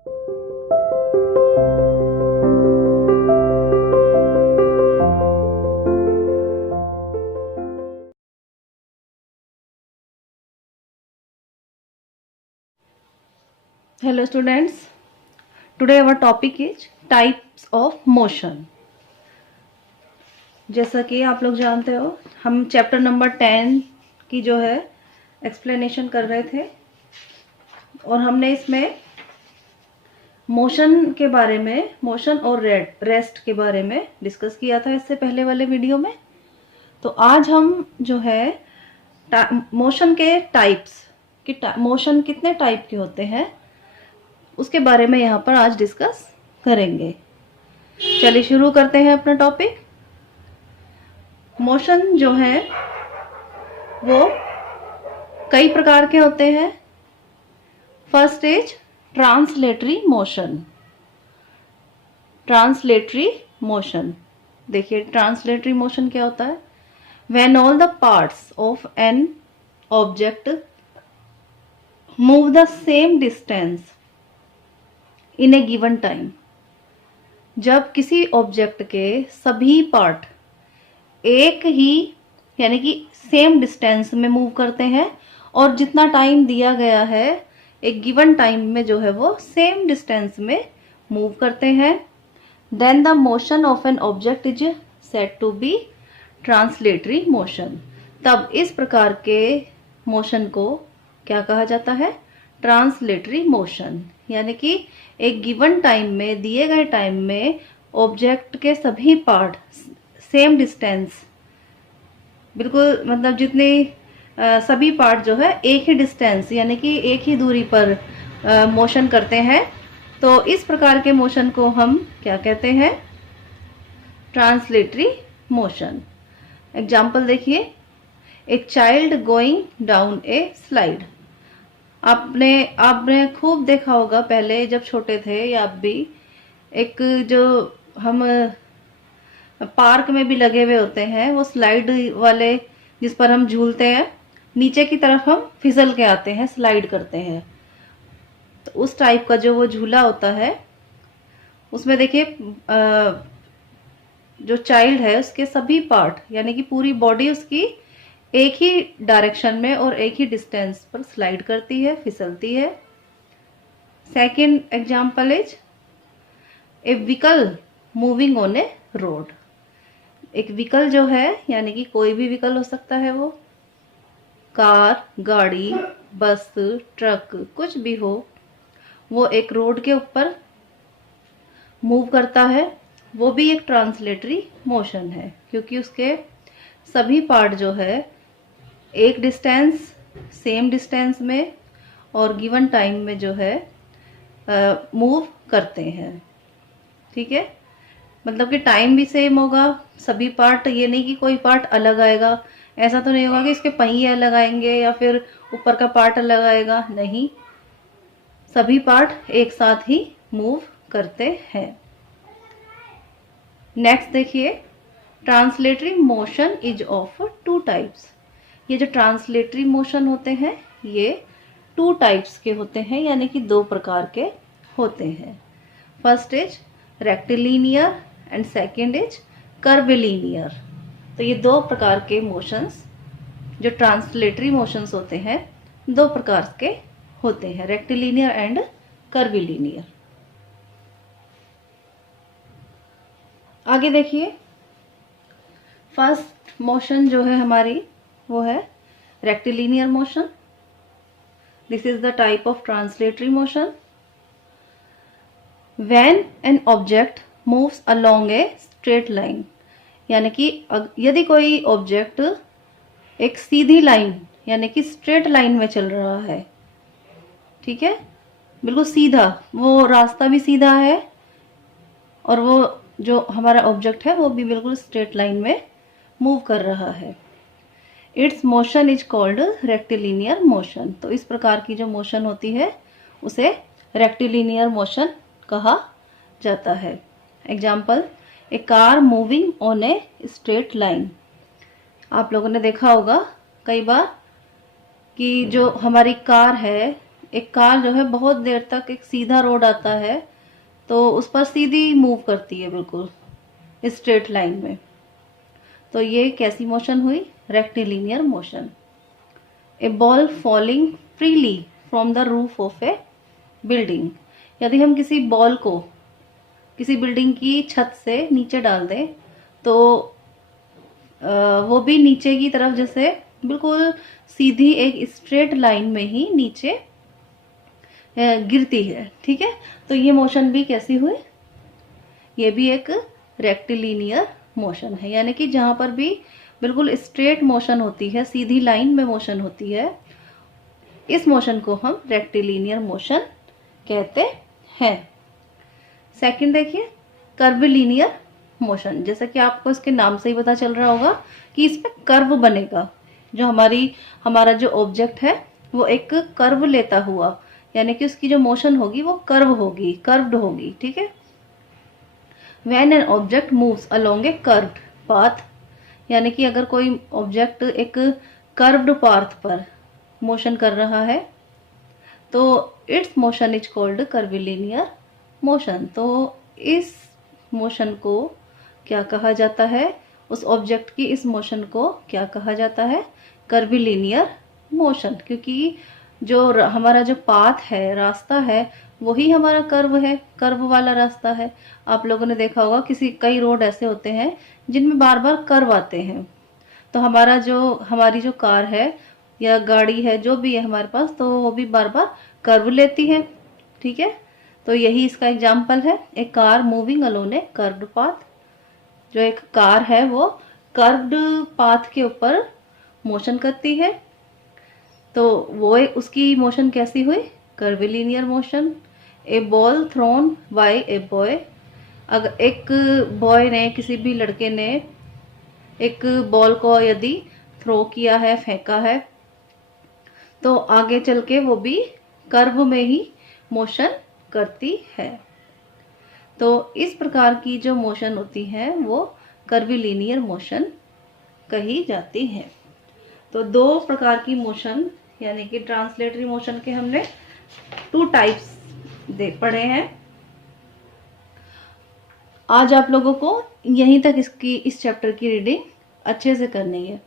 Hello students, today our topic is types of motion. जैसा कि आप लोग जानते हो, हम चैप्टर नंबर 10 की जो है एक्सप्लेनेशन कर रहे थे और हमने इसमें मोशन के बारे में, मोशन और रेस्ट के बारे में डिस्कस किया था इससे पहले वाले वीडियो में। तो आज हम जो है मोशन के टाइप्स कि मोशन कितने टाइप के होते हैं उसके बारे में यहाँ पर आज डिस्कस करेंगे। चलिए शुरू करते हैं अपना टॉपिक। मोशन जो है वो कई प्रकार के होते हैं। First is translatory motion. Translatory motion, देखिए ट्रांसलेटरी मोशन क्या होता है। When all the parts of an object move the same distance in A given time. जब किसी ऑब्जेक्ट के सभी पार्ट एक ही यानी कि सेम डिस्टेंस में मूव करते हैं और जितना टाइम दिया गया है एक गिवन टाइम में जो है वो सेम डिस्टेंस में मूव करते हैं, then the motion of an object is said to be translatory motion. तब इस प्रकार के मोशन को क्या कहा जाता है? Translatory motion. यानी कि एक गिवन टाइम में, दिए गए टाइम में ऑब्जेक्ट के सभी पार्ट सेम डिस्टेंस, बिल्कुल मतलब जितने सभी पार्ट जो है एक ही डिस्टेंस यानी कि एक ही दूरी पर मोशन करते हैं। तो इस प्रकार के मोशन को हम क्या कहते हैं? Translatory motion. एग्जाम्पल देखिए, एक चाइल्ड गोइंग डाउन ए स्लाइड। आपने खूब देखा होगा पहले जब छोटे थे, या आप भी, एक जो हम पार्क में भी लगे हुए होते हैं वो स्लाइड वाले, जिस पर हम झूलते हैं, नीचे की तरफ हम फिसल के आते हैं, स्लाइड करते हैं। तो उस टाइप का जो वो झूला होता है उसमें देखिए जो चाइल्ड है उसके सभी पार्ट यानी कि पूरी बॉडी उसकी एक ही डायरेक्शन में और एक ही डिस्टेंस पर स्लाइड करती है, फिसलती है। Second example is a vehicle moving on A road. एक व्हीकल जो है यानी कि कोई भी व्हीकल हो सकता है, वो कार, गाड़ी, बस, ट्रक, कुछ भी हो, वो एक रोड के ऊपर मूव करता है, वो भी एक ट्रांसलेटरी मोशन है क्योंकि उसके सभी पार्ट जो है एक डिस्टेंस, सेम डिस्टेंस में और गिवन टाइम में जो है मूव करते हैं। ठीक है, मतलब कि टाइम भी सेम होगा, सभी पार्ट, ये नहीं कि कोई पार्ट अलग आएगा। ऐसा तो नहीं होगा कि इसके पहिए अलग आएंगे या फिर ऊपर का पार्ट अलग आएगा, नहीं, सभी पार्ट एक साथ ही मूव करते हैं। नेक्स्ट देखिए, translatory motion is of two types. ये जो ट्रांसलेटरी मोशन होते हैं ये टू टाइप्स के होते हैं यानी कि दो प्रकार के होते हैं। First is rectilinear and second is curvilinear. तो ये दो प्रकार के मोशंस, जो ट्रांसलेटरी मोशंस होते हैं, दो प्रकार के होते हैं, रेक्टिलिनियर एंड कर्विलिनियर। आगे देखिए, फर्स्ट मोशन जो है हमारी वो है rectilinear motion. This is the type of translatory motion. When an object moves along a straight line, यानी कि यदि कोई ऑब्जेक्ट एक सीधी लाइन यानी कि स्ट्रेट लाइन में चल रहा है, ठीक है, बिल्कुल सीधा, वो रास्ता भी सीधा है और वो जो हमारा ऑब्जेक्ट है वो भी बिल्कुल स्ट्रेट लाइन में मूव कर रहा है। It's motion is called rectilinear motion. तो इस प्रकार की जो मोशन होती है उसे रेक्टिलिनियर मोशन कहा जाता है। Example, A car moving on a straight line. आप लोगों ने देखा होगा कई बार कि जो हमारी कार है एक कार जो है बहुत देर तक एक सीधा रोड आता है तो उस पर सीधी मूव करती है, बिल्कुल स्ट्रेट लाइन में। तो ये कैसी मोशन हुई? Rectilinear motion. A ball falling freely from the roof of A building. यदि हम किसी बॉल को किसी बिल्डिंग की छत से नीचे डाल दें तो वो भी नीचे की तरफ जैसे बिल्कुल सीधी एक स्ट्रेट लाइन में ही नीचे गिरती है। ठीक है, तो ये मोशन भी कैसी हुई? ये भी एक रेक्टिलिनियर मोशन है, यानी कि जहां पर भी बिल्कुल स्ट्रेट मोशन होती है, सीधी लाइन में मोशन होती है, इस मोशन को हम रेक्टिलिनियर मोशन कहते हैं। सेकंड देखिए, कर्विलिनियर मोशन। जैसा कि आपको इसके नाम से ही पता चल रहा होगा कि इसमें कर्व बनेगा। जो हमारा जो ऑब्जेक्ट है वो एक कर्व लेता हुआ, यानी कि उसकी जो मोशन होगी वो कर्व होगी, कर्व्ड होगी। ठीक है, when an object moves along A curved path, यानी कि अगर कोई ऑब्जेक्ट एक कर्व्ड पाथ पर मोशन कर रहा है तो it's motion is called curvilinear motion. तो इस मोशन को क्या कहा जाता है? उस ऑब्जेक्ट की इस मोशन को क्या कहा जाता है? Curvilinear motion. क्योंकि जो हमारा जो पाथ है, रास्ता है, वही हमारा कर्व है, कर्व वाला रास्ता है। आप लोगों ने देखा होगा कई रोड ऐसे होते हैं जिनमें बार बार कर्व आते हैं, तो हमारी जो कार है या गाड़ी है, जो भी है हमारे पास, तो वो भी बार बार कर्व लेती है। ठीक है, तो यही इसका एग्जाम्पल है, ए कार मूविंग अलोन ए कर्व्ड पाथ। जो एक कार है वो कर्व्ड पाथ के ऊपर मोशन करती है, तो उसकी मोशन कैसी हुई? Curvilinear motion. A ball thrown by a boy. अगर एक बॉय ने, किसी भी लड़के ने एक बॉल को यदि थ्रो किया है, फेंका है, तो आगे चल के वो भी कर्व में ही मोशन करती है। तो इस प्रकार की जो मोशन होती है वो कर्विलिनियर मोशन कही जाती है। तो दो प्रकार की मोशन, यानी कि ट्रांसलेटरी मोशन के हमने 2 टाइप्स पढ़े हैं। आज आप लोगों को यहीं तक इस चैप्टर की रीडिंग अच्छे से करनी है।